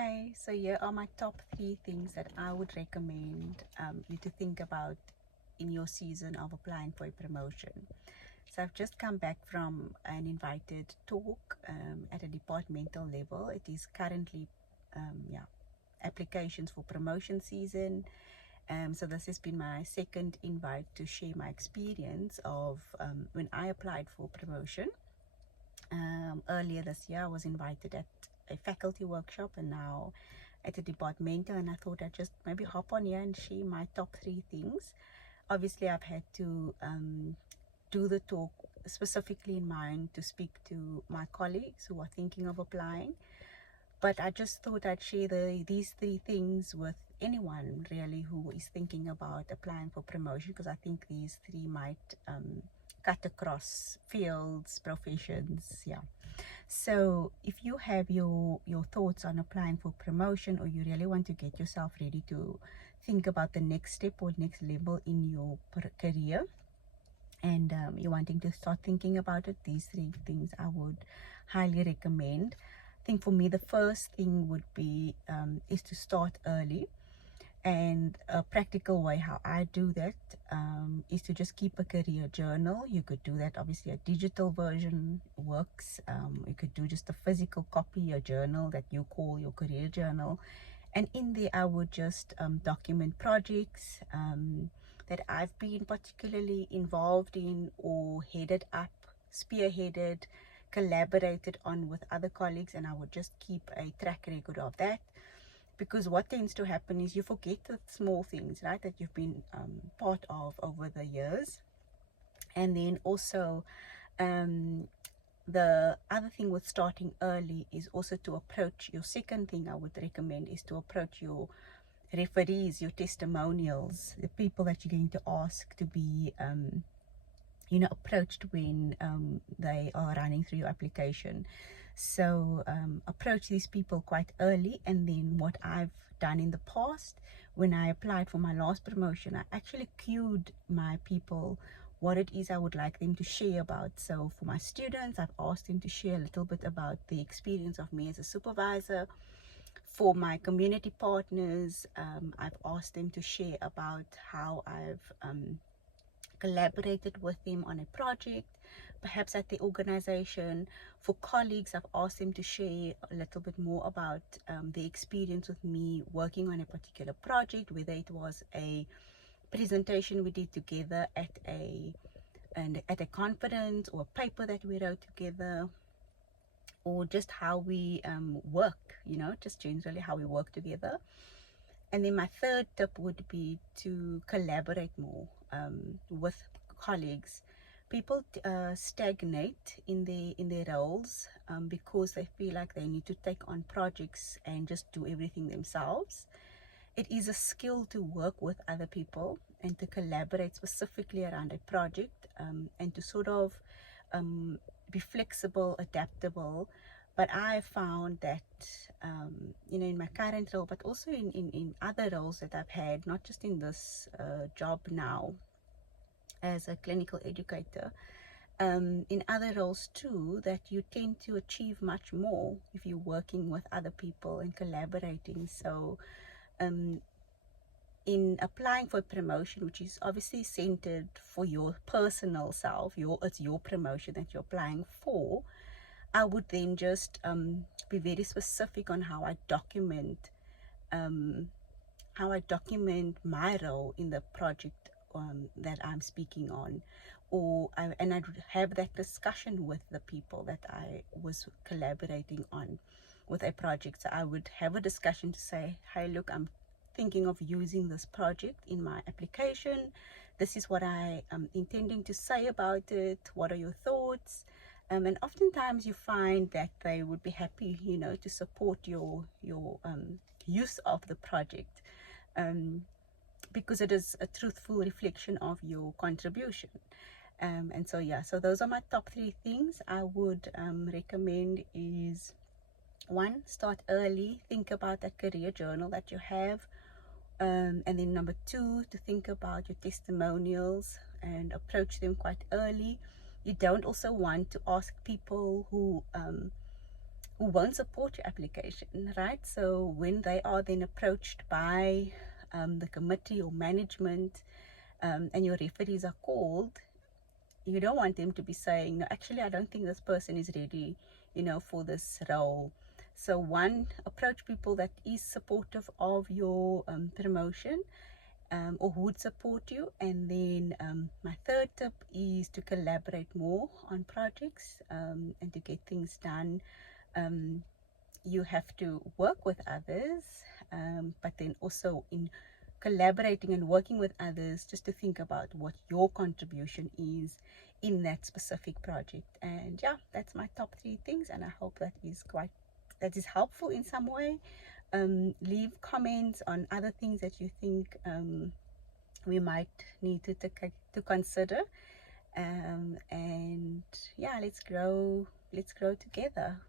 Hi, so here are my top 3 things that I would recommend you to think about in your season of applying for a promotion. So I've just come back from an invited talk at a departmental level. It is currently, applications for promotion season. So this has been my second invite to share my experience of when I applied for promotion. Earlier this year I was invited at a faculty workshop and now at a departmental, and I thought I'd just maybe hop on here and share my top 3 things. Obviously I've had to do the talk specifically in mind to speak to my colleagues who are thinking of applying, but I just thought I'd share these 3 things with anyone really who is thinking about applying for promotion, because I think these 3 might cut across fields, professions. So if you have your thoughts on applying for promotion, or you really want to get yourself ready to think about the next step or next level in your career, and you're wanting to start thinking about it, these 3 things I would highly recommend. I think for me the first thing would be is to start early. And a practical way how I do that is to just keep a career journal. You could do that, obviously a digital version works. You could do just a physical copy, a journal that you call your career journal, and in there I would just document projects that I've been particularly involved in or headed up, spearheaded, collaborated on with other colleagues, and I would just keep a track record of that. Because what tends to happen is you forget the small things, right, that you've been part of over the years. And then also the other thing with starting early is also to approach, your second thing I would recommend is to approach your referees, your testimonials, the people that you're going to ask to be approached when they are running through your application. So approach these people quite early. And then what I've done in the past, when I applied for my last promotion, I actually queued my people what it is I would like them to share about. So for my students, I've asked them to share a little bit about the experience of me as a supervisor. For my community partners, I've asked them to share about how I've collaborated with them on a project, perhaps at the organization. For colleagues, I've asked them to share a little bit more about the experience with me working on a particular project, whether it was a presentation we did together at a conference, or a paper that we wrote together, or just how we work, just generally how we work together. And then my third tip would be to collaborate more with colleagues. People stagnate in their roles because they feel like they need to take on projects and just do everything themselves. It is a skill to work with other people and to collaborate specifically around a project, and to sort of be flexible, adaptable. But I found that in my current role, but also in other roles that I've had, not just in this job now as a clinical educator, in other roles too, that you tend to achieve much more if you're working with other people and collaborating. So in applying for promotion, which is obviously centered for your personal self, it's your promotion that you're applying for, I would then just be very specific on how I document my role in the project that I'm speaking on, and I'd have that discussion with the people that I was collaborating on with a project. So I would have a discussion to say, hey, look, I'm thinking of using this project in my application. This is what I am intending to say about it. What are your thoughts? And oftentimes you find that they would be happy, to support your use of the project, because it is a truthful reflection of your contribution. And so so those are my top 3 things I would recommend. Is 1, start early, think about that career journal that you have. And then number 2, to think about your testimonials and approach them quite early. You don't also want to ask people who who won't support your application, right? So when they are then approached by the committee or management, and your referees are called, you don't want them to be saying, no, actually, I don't think this person is ready, for this role. So one, approach people that is supportive of your promotion, or who would support you. And then my third tip is to collaborate more on projects, and to get things done. You have to work with others, but then also in collaborating and working with others, just to think about what your contribution is in that specific project. And yeah, that's my top 3 things, and I hope that is helpful in some way. Leave comments on other things that you think we might need to consider, and yeah, let's grow together.